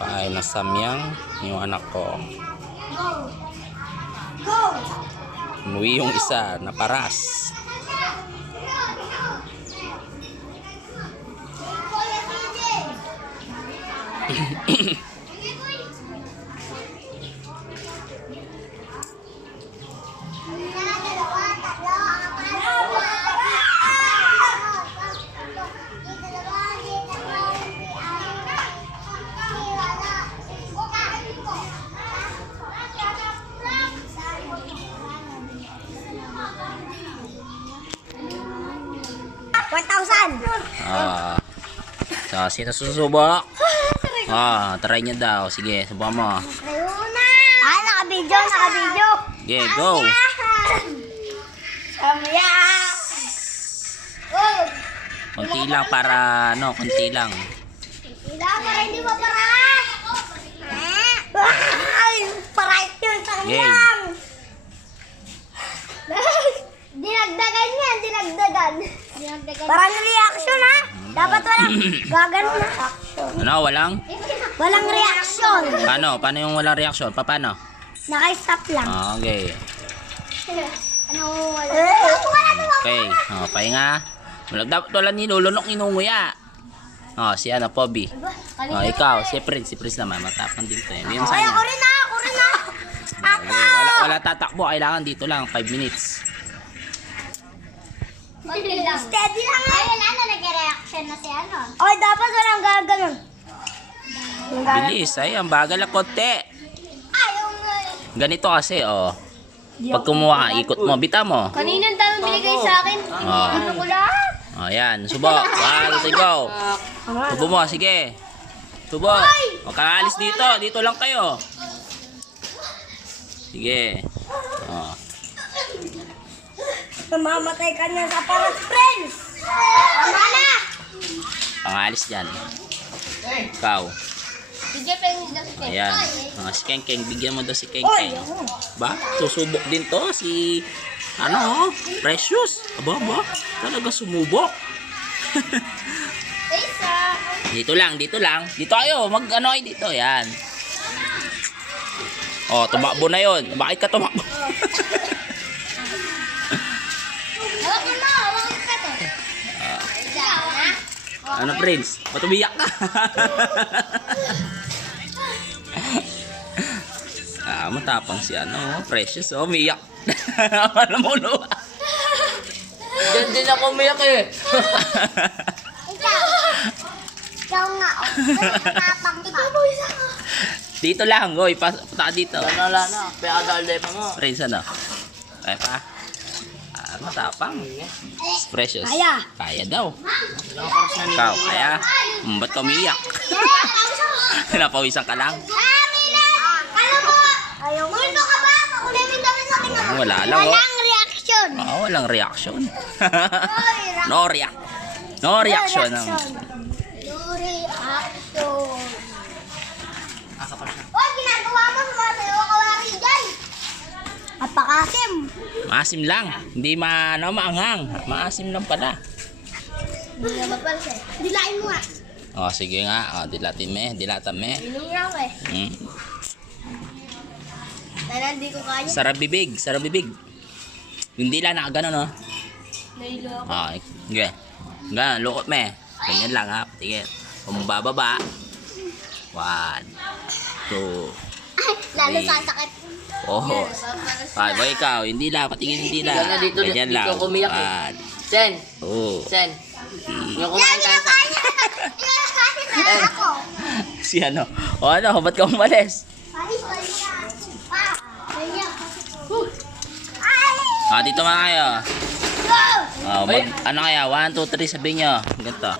Paay na samyang yung anak ko. Umuwi yung isa na paras. So, sino susubok? Try niya daw. Sige, subukan mo. Naka-video, naka-video. Okay, go. Konti lang para, konti lang. Para hindi maparas. Parait yun, sayang. Dinagdagan yan, dinagdagan. Parang reaction ha. Dapat walang gaganon na action. Ano, walang? Walang reaction. Paano yung walang reaction? Paano? Naka-stop lang. Okay. Ano wala? Okay, pahinga. Dapat wala nilulunok inunguya. Si Pobi. Ikaw, si Prince naman. Matapang din to. Yun Ay, sana. ako rin na. Wala tatakbo. Kailangan dito lang. 5 minutes. Steady lang. Ay, nag-reaction na si Ay, dapat walang gaganon. Bilis. Ay, ang bagal na konti. Ganito kasi, Pag kumuha, ikot mo, bita mo. Kaninang tanong binigay sa akin. Ano ko lahat? Yan. Subok. Sige, go. Subo mo, sige. Subok. Huwag kang alis dito. Dito lang kayo. Sige. Mamamatay ka na sa paras, friends. Tama na. Pangalis dyan. Ikaw. Sige, friends daw si Ken. Ayan. Si Kengkeng. Bigyan mo daw si Kengkeng. Ba? Susubok din to. Si, Precious. Aba. Talaga sumubok. Dito lang. Dito kayo. Dito. Yan. Tumakbo na yun. Bakit ka tumakbo? Ano, Prince? Ba't umiyak ka? Matapang si Precious. Umiyak. Alam mo, no? Diyan din ako umiyak eh. Ikaw nga, matapang ka. Dito lang, goy. Punta ka dito. Wala na. Pinakadalde pa mo. Prince, Kaya pa. Matapang. Precious. Kaya daw. Ikaw, kaya? Ba't ka umiyak? Napawisan ka lang? Multo ka ba? Makulimin kami sa akin. Wala lang, Walang reaction. Walang reaction. No reaction. No reaction. Ginagawa mo sa mga sayo ka wala rin dyan. Apakasim. Maasim lang. Hindi maanghang. Maasim lang pala. Hindi nga mapalas eh. Dilain mo nga. Sige nga. Dilatan me. Inom nga ako eh. Dahil hindi ko kaya. Sarap bibig. Hindi lang nakaganon, Nailo ako. Okay. Ganun, lukot me. Ganyan lang, ha. Tingin. Bababa. 1, 2, Lalo sasakit. 5. Ikaw, hindi lang. Patingin, hindi lang. Ganyan lang. Dito umiyak eh. 1, Sen. 2, Sen. Yung Yan, kumain tayo. kinakain na ako. Si ba't ka umalis? Dito mga kayo. Go! Kaya? 1, 2, 3 sabihin nyo. Ganito.